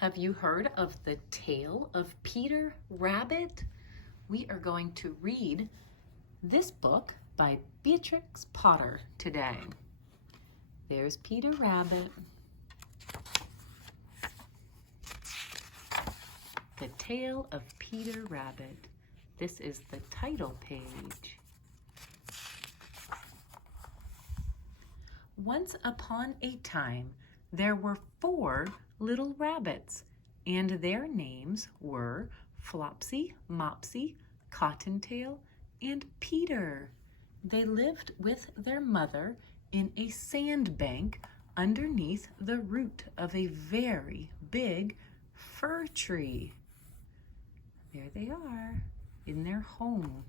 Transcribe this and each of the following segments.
Have you heard of the tale of Peter Rabbit? We are going to read this book by Beatrix Potter today. There's Peter Rabbit. The Tale of Peter Rabbit. This is the title page. Once upon a time, there were 4 little rabbits, and their names were Flopsy, Mopsy, Cottontail, and Peter. They lived with their mother in a sandbank underneath the root of a very big fir tree. There they are in their home.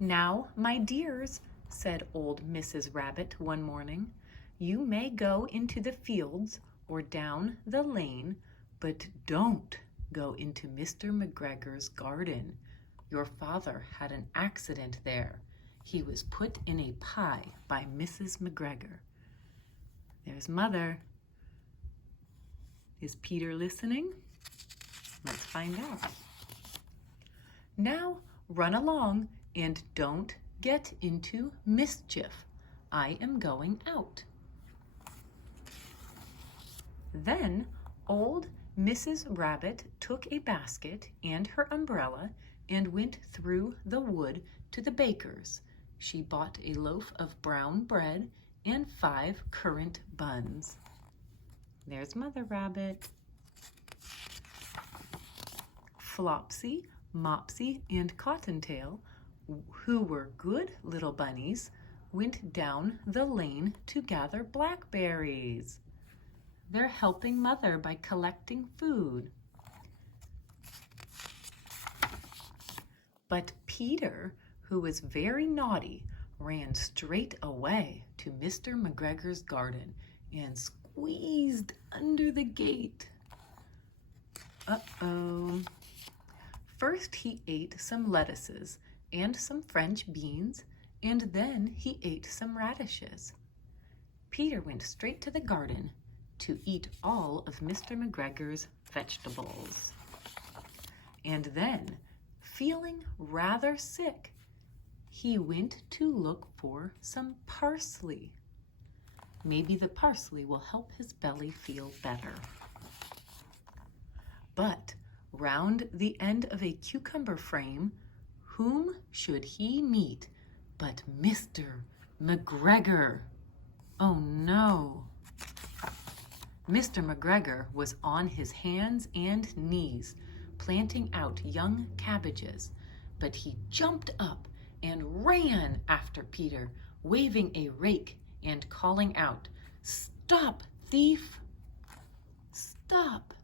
"Now, my dears," said old Mrs. Rabbit one morning, "you may go into the fields or down the lane, but don't go into Mr. McGregor's garden. Your father had an accident there. He was put in a pie by Mrs. McGregor." There's Mother. Is Peter listening? Let's find out. "Now run along and don't get into mischief. I am going out." Then old Mrs. Rabbit took a basket and her umbrella and went through the wood to the baker's. She bought a loaf of brown bread and 5 currant buns. There's Mother Rabbit. Flopsy, Mopsy, and Cottontail, who were good little bunnies, went down the lane to gather blackberries. They're helping Mother by collecting food. But Peter, who was very naughty, ran straight away to Mr. McGregor's garden and squeezed under the gate. Uh-oh. First he ate some lettuces and some French beans, and then he ate some radishes. Peter went straight to the garden to eat all of Mr. McGregor's vegetables. And then, feeling rather sick, he went to look for some parsley. Maybe the parsley will help his belly feel better. But round the end of a cucumber frame, whom should he meet but Mr. McGregor? Oh no! Mr. McGregor was on his hands and knees, planting out young cabbages, but he jumped up and ran after Peter, waving a rake and calling out, "Stop, thief! Stop!"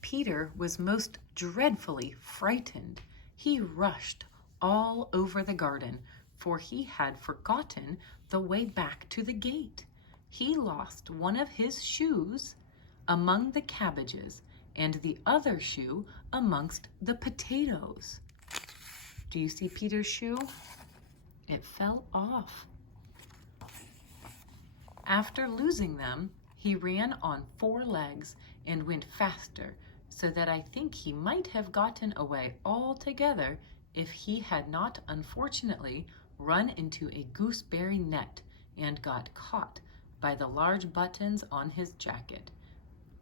Peter was most dreadfully frightened. He rushed all over the garden, for he had forgotten the way back to the gate. He lost one of his shoes among the cabbages and the other shoe amongst the potatoes. Do you see Peter's shoe? It fell off. After losing them, he ran on 4 legs and went faster, so that I think he might have gotten away altogether if he had not unfortunately run into a gooseberry net and got caught by the large buttons on his jacket.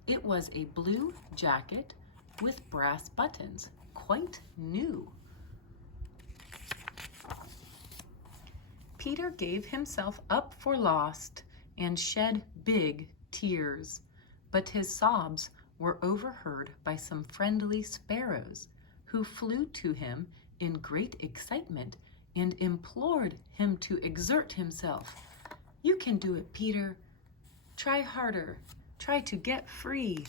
It was a blue jacket with brass buttons, quite new. Peter gave himself up for lost and shed big tears, but his sobs were overheard by some friendly sparrows, who flew to him in great excitement and implored him to exert himself. "You can do it, Peter. Try harder. Try to get free."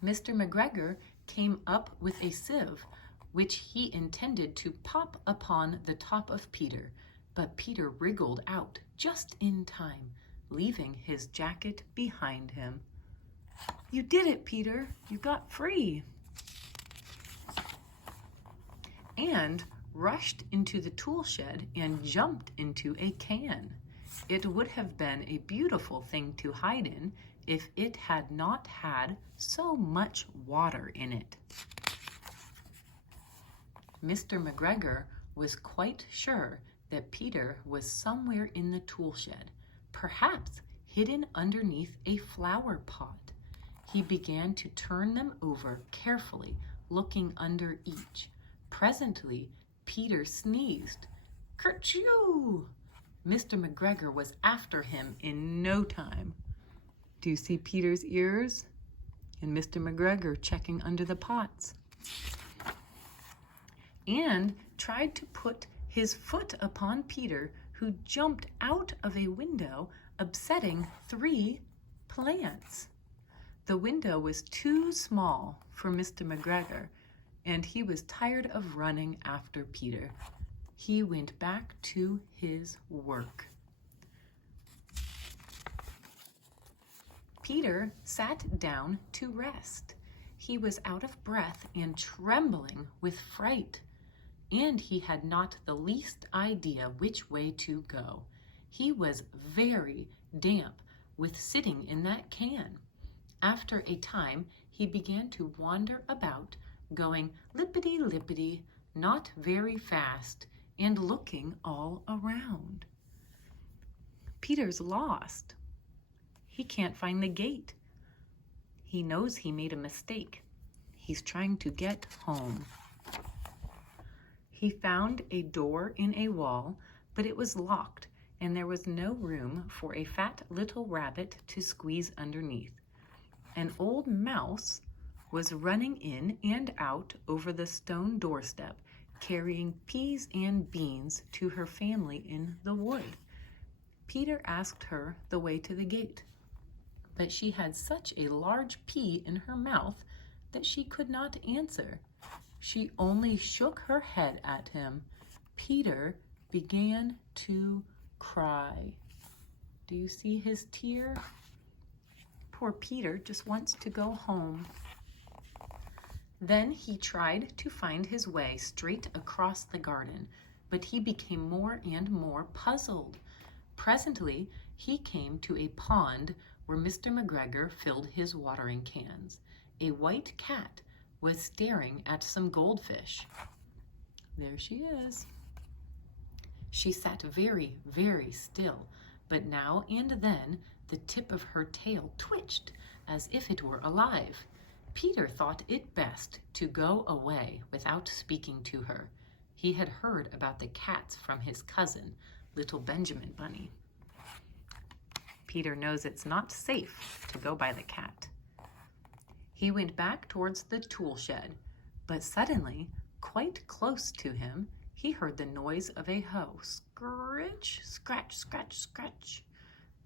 Mr. McGregor came up with a sieve, which he intended to pop upon the top of Peter, but Peter wriggled out just in time, leaving his jacket behind him. "You did it, Peter. You got free." And rushed into the tool shed and jumped into a can. It would have been a beautiful thing to hide in if it had not had so much water in it. Mr. McGregor was quite sure that Peter was somewhere in the tool shed, perhaps hidden underneath a flower pot. He began to turn them over carefully, looking under each. Presently, Peter sneezed. Kerchoo! Mr. McGregor was after him in no time. Do you see Peter's ears? And Mr. McGregor checking under the pots. And tried to put his foot upon Peter, who jumped out of a window, upsetting 3 plants. The window was too small for Mr. McGregor, and he was tired of running after Peter. He went back to his work. Peter sat down to rest. He was out of breath and trembling with fright, and he had not the least idea which way to go. He was very damp with sitting in that can. After a time, he began to wander about, going lippity-lippity, not very fast, and looking all around. Peter's lost. He can't find the gate. He knows he made a mistake. He's trying to get home. He found a door in a wall, but it was locked, and there was no room for a fat little rabbit to squeeze underneath. An old mouse was running in and out over the stone doorstep, carrying peas and beans to her family in the wood. Peter asked her the way to the gate, but she had such a large pea in her mouth that she could not answer. She only shook her head at him. Peter began to cry. Do you see his tear? Poor Peter just wants to go home. Then he tried to find his way straight across the garden, but he became more and more puzzled. Presently, he came to a pond where Mr. McGregor filled his watering cans. A white cat was staring at some goldfish. There she is. She sat very, very still, but now and then the tip of her tail twitched as if it were alive. Peter thought it best to go away without speaking to her. He had heard about the cats from his cousin, little Benjamin Bunny. Peter knows it's not safe to go by the cat. He went back towards the tool shed, but suddenly, quite close to him, he heard the noise of a hoe. Scritch, scratch, scratch, scratch.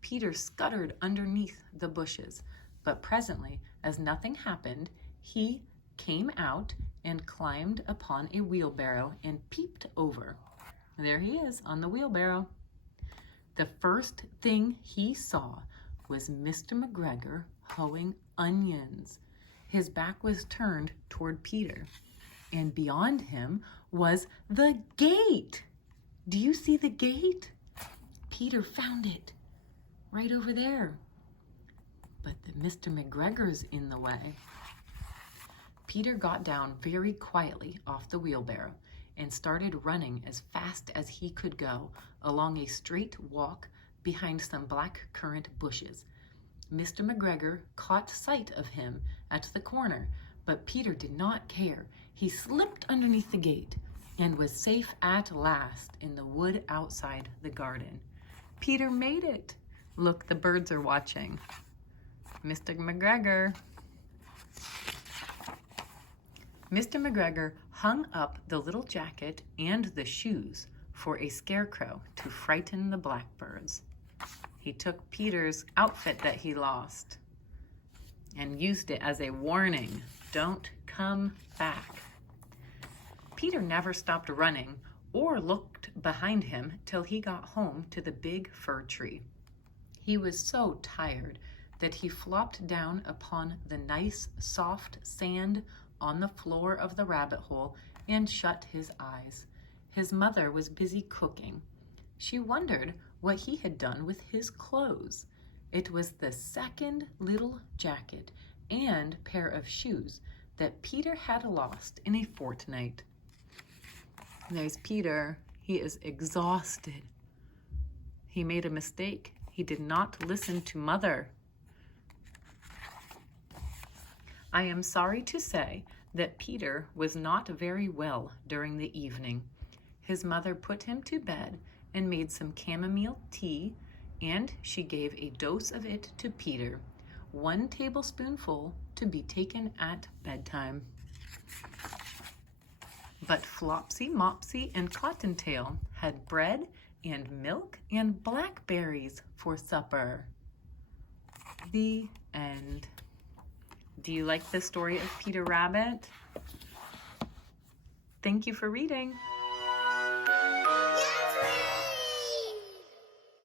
Peter scuttered underneath the bushes, but presently, as nothing happened, he came out and climbed upon a wheelbarrow and peeped over. There he is on the wheelbarrow. The first thing he saw was Mr. McGregor hoeing onions. His back was turned toward Peter, and beyond him was the gate. Do you see the gate? Peter found it right over there. But Mr. McGregor's in the way. Peter got down very quietly off the wheelbarrow and started running as fast as he could go along a straight walk behind some black currant bushes. Mr. McGregor caught sight of him at the corner, but Peter did not care. He slipped underneath the gate and was safe at last in the wood outside the garden. Peter made it. Look, the birds are watching. Mr. McGregor. Mr. McGregor hung up the little jacket and the shoes for a scarecrow to frighten the blackbirds. He took Peter's outfit that he lost and used it as a warning. Don't come back. Peter never stopped running or looked behind him till he got home to the big fir tree. He was so tired that he flopped down upon the nice soft sand on the floor of the rabbit hole and shut his eyes. His mother was busy cooking. She wondered what he had done with his clothes. It was the second little jacket and pair of shoes that Peter had lost in a fortnight. There's Peter. He is exhausted. He made a mistake. He did not listen to Mother. I am sorry to say that Peter was not very well during the evening. His mother put him to bed and made some chamomile tea, and she gave a dose of it to Peter, 1 tablespoonful to be taken at bedtime. But Flopsy, Mopsy, and Cottontail had bread and milk and blackberries for supper. The end. Do you like the story of Peter Rabbit? Thank you for reading.